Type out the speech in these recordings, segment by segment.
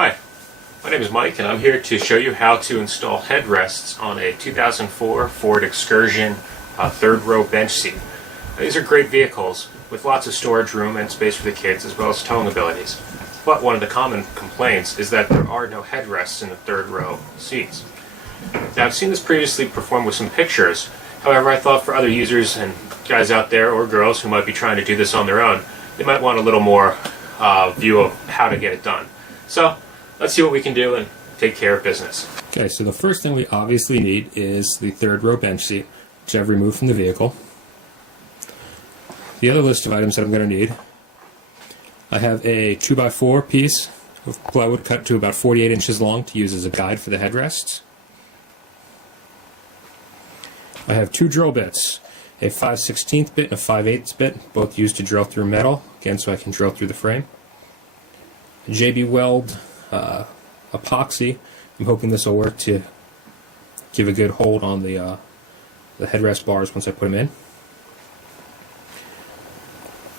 Hi, my name is Mike and I'm here to show you how to install headrests on a 2004 Ford Excursion third row bench seat. Now, these are great vehicles with lots of storage room and space for the kids as well as towing abilities. But one of the common complaints is that there are no headrests in the third row seats. Now I've seen this previously performed with some pictures. However, I thought for other users and guys out there or girls who might be trying to do this on their own, they might want a little more view of how to get it done. So let's see what we can do and take care of business. Okay, so the first thing we obviously need is the third row bench seat, which I've removed from the vehicle. The other list of items that I'm going to need, I have a 2x4 piece of plywood cut to about 48 inches long to use as a guide for the headrests. I have two drill bits, a 5/16 bit and a 5/8 bit, both used to drill through metal, again so I can drill through the frame. A JB Weld epoxy. I'm hoping this will work to give a good hold on the headrest bars once I put them in.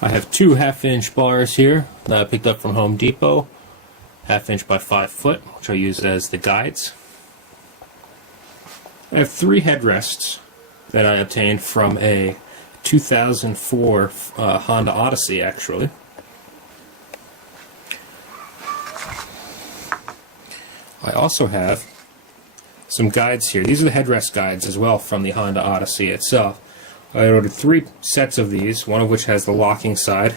I have two 1/2 inch bars here that I picked up from Home Depot, 1/2 inch by 5 foot, which I use as the guides. I have three headrests that I obtained from a 2004 Honda Odyssey, actually. I also have some guides here. These are the headrest guides as well from the Honda Odyssey itself. I ordered 3 sets of these, one of which has the locking side,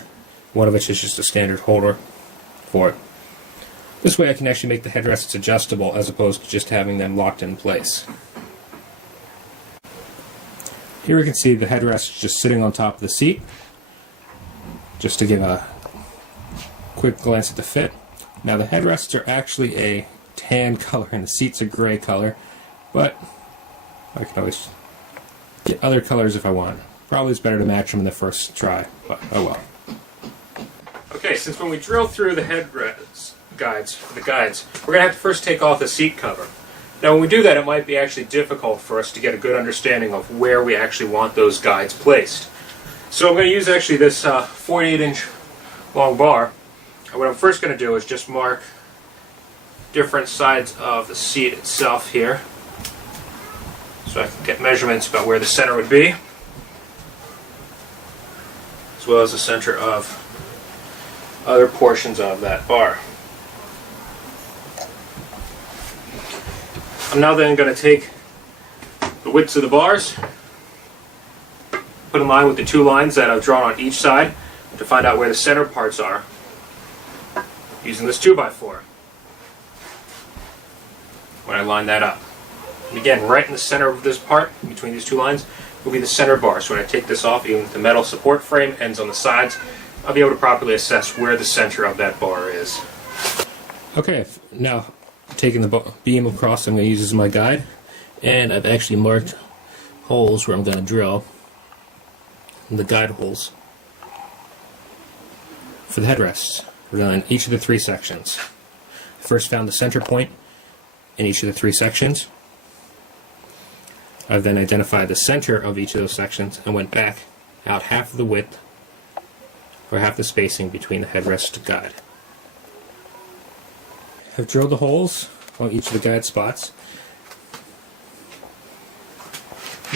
one of which is just a standard holder for it. This way I can actually make the headrests adjustable as opposed to just having them locked in place. Here we can see the headrest just sitting on top of the seat. Just to give a quick glance at the fit. Now the headrests are actually a tan color and the seat's a gray color, but I can always get other colors if I want. Probably it's better to match them in the first try, but oh well. Okay, since when we drill through the headrest guides, we're going to have to first take off the seat cover. Now when we do that, it might be actually difficult for us to get a good understanding of where we actually want those guides placed. So I'm going to use actually this 48 inch long bar. And what I'm first going to do is just mark different sides of the seat itself here, so I can get measurements about where the center would be, as well as the center of other portions of that bar. I'm now then going to take the widths of the bars, put in line with the 2 lines that I've drawn on each side to find out where the center parts are using this 2x4. When I line that up. And again, right in the center of this part, between these 2 lines, will be the center bar. So when I take this off, even the metal support frame ends on the sides, I'll be able to properly assess where the center of that bar is. Okay, now taking the beam across, I'm going to use as my guide, and I've actually marked holes where I'm going to drill, the guide holes for the headrests. We're done in each of the 3 sections. First found the center point in each of the 3 sections. I've then identified the center of each of those sections and went back out half of the width or half the spacing between the headrest guide. I've drilled the holes on each of the guide spots.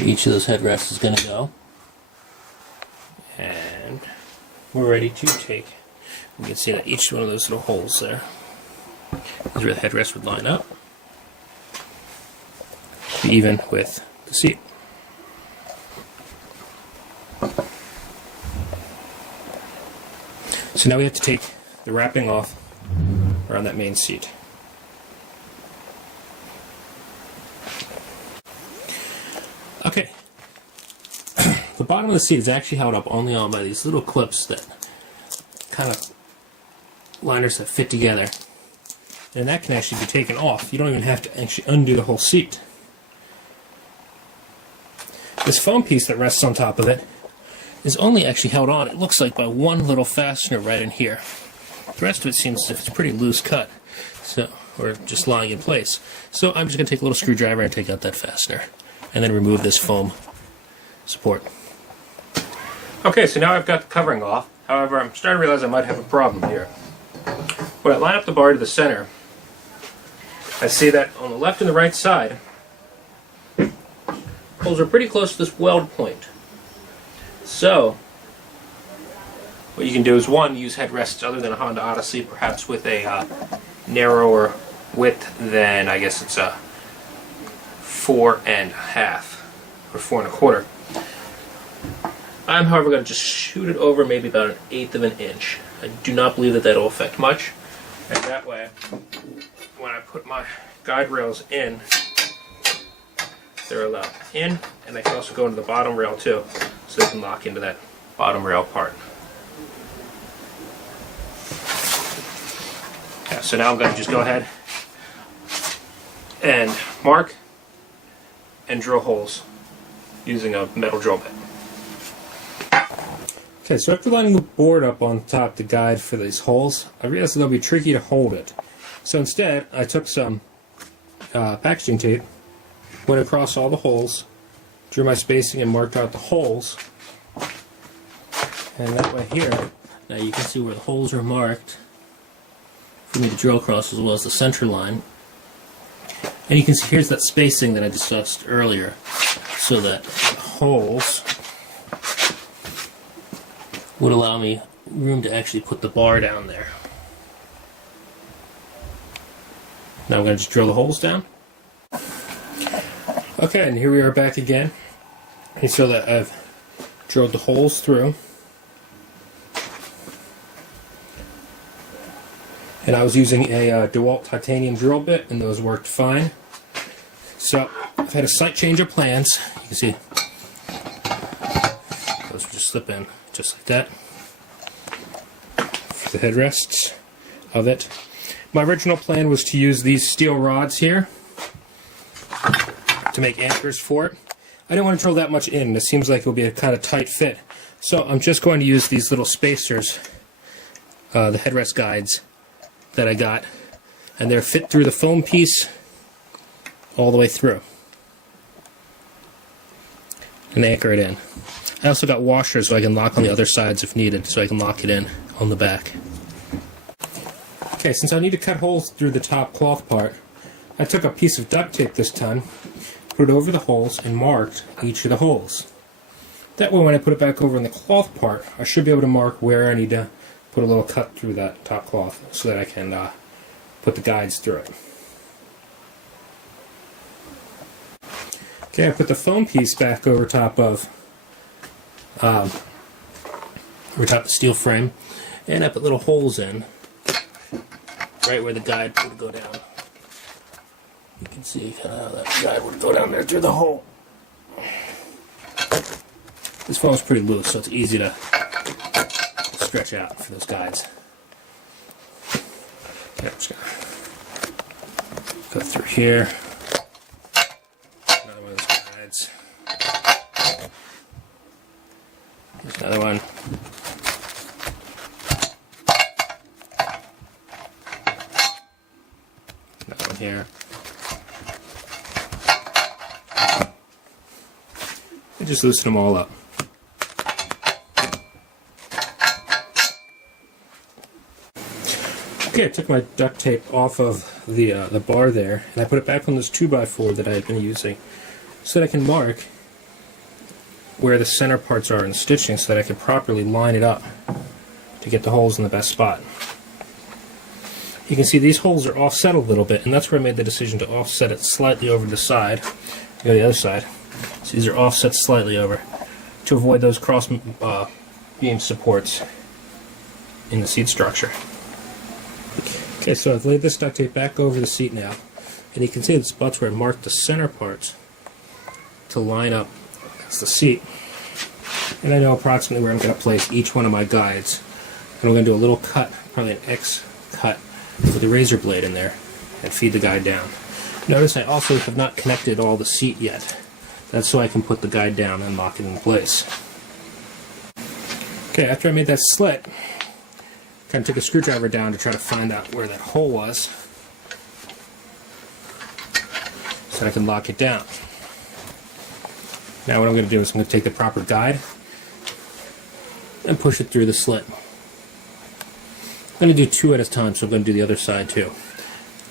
Each of those headrests is going to go. And we're ready to take. You can see that each one of those little holes there is where the headrest would line up, be even with the seat. So now we have to take the wrapping off around that main seat. Okay. The bottom of the seat is actually held up only on by these little clips that kind of liners that fit together. And that can actually be taken off. You don't even have to actually undo the whole seat. This foam piece that rests on top of it is only actually held on, it looks like, by one little fastener right in here. The rest of it seems as if it's pretty loose cut, so, or just lying in place. So I'm just going to take a little screwdriver and take out that fastener, and then remove this foam support. Okay, so now I've got the covering off. However, I'm starting to realize I might have a problem here. When I line up the bar to the center, I see that on the left and the right side, holes are pretty close to this weld point. So, what you can do is, one, use headrests other than a Honda Odyssey, perhaps with a narrower width than, I guess it's a 4.5 or 4.25. I'm, however, going to just shoot it over maybe about 1/8 of an inch. I do not believe that that'll affect much. And that way, when I put my guide rails in, they're allowed in, and they can also go into the bottom rail too, so they can lock into that bottom rail part. Yeah, so now I'm going to just go ahead and mark and drill holes using a metal drill bit. Okay, so after lining the board up on top to guide for these holes, I realized that they'll be tricky to hold it. So instead, I took some packaging tape, went across all the holes, drew my spacing and marked out the holes. And that way here, now you can see where the holes are marked for me to drill across, as well as the center line. And you can see here's that spacing that I discussed earlier, so that the holes would allow me room to actually put the bar down there. Now I'm going to just drill the holes down. Okay, and here we are back again. And so that I've drilled the holes through. And I was using a DeWalt titanium drill bit, and those worked fine. So I've had a slight change of plans. You can see those just slip in just like that for the headrests of it. My original plan was to use these steel rods here to make anchors for it. I didn't want to drill that much in. It seems like it will be a kind of tight fit. So I'm just going to use these little spacers, the headrest guides that I got, and they're fit through the foam piece all the way through. And anchor it in. I also got washers so I can lock on the other sides if needed, so I can lock it in on the back. Okay, since I need to cut holes through the top cloth part, I took a piece of duct tape this time, put it over the holes, and marked each of the holes. That way when I put it back over in the cloth part, I should be able to mark where I need to put a little cut through that top cloth so that I can put the guides through it. Okay, I put the foam piece back over top of the steel frame, and I put little holes in right where the guide would go down. You can see how that guide would go down there through the hole. This foam is pretty loose, so it's easy to stretch out for those guides. Okay, I'm just gonna go through here. Another one of those guides. There's another one. Another one here. And just loosen them all up. Okay, I took my duct tape off of the bar there, and I put it back on this 2x4 that I had been using, so that I can mark where the center parts are in stitching, so that I can properly line it up to get the holes in the best spot. You can see these holes are offset a little bit, and that's where I made the decision to offset it slightly over to the side. Go to the other side. So these are offset slightly over to avoid those cross beam supports in the seat structure. Okay, so I've laid this duct tape back over the seat now, and you can see the spots where I marked the center parts to line up against the seat. And I know approximately where I'm going to place each one of my guides. And I'm going to do a little cut, probably an X cut, with a razor blade in there, and feed the guide down. Notice I also have not connected all the seat yet. That's so I can put the guide down and lock it in place. Okay, after I made that slit, kind of took a screwdriver down to try to find out where that hole was, so I can lock it down. Now what I'm going to do is I'm going to take the proper guide and push it through the slit. I'm going to do two at a time, so I'm going to do the other side too.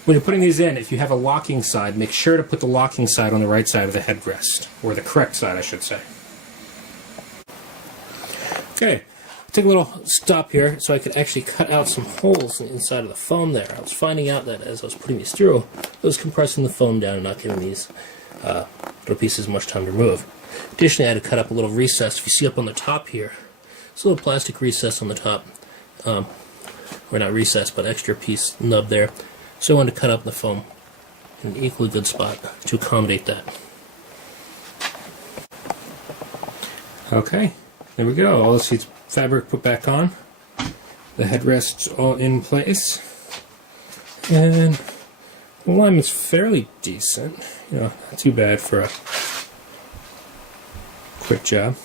When you're putting these in, if you have a locking side, make sure to put the locking side on the right side of the headrest, or the correct side, I should say. Okay, take a little stop here so I could actually cut out some holes inside of the foam there. I was finding out that as I was putting these through, it was compressing the foam down and not giving these little pieces much time to remove. Additionally, I had to cut up a little recess. If you see up on the top here, it's a little plastic recess on the top. Or not recess, but extra piece nub there. So I wanted to cut up the foam in an equally good spot to accommodate that. Okay, there we go. All this fabric put back on. The headrest's all in place. And the alignment's fairly decent. You know, not too bad for a quick job.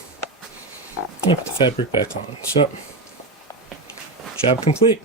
I put the fabric back on. So, job complete.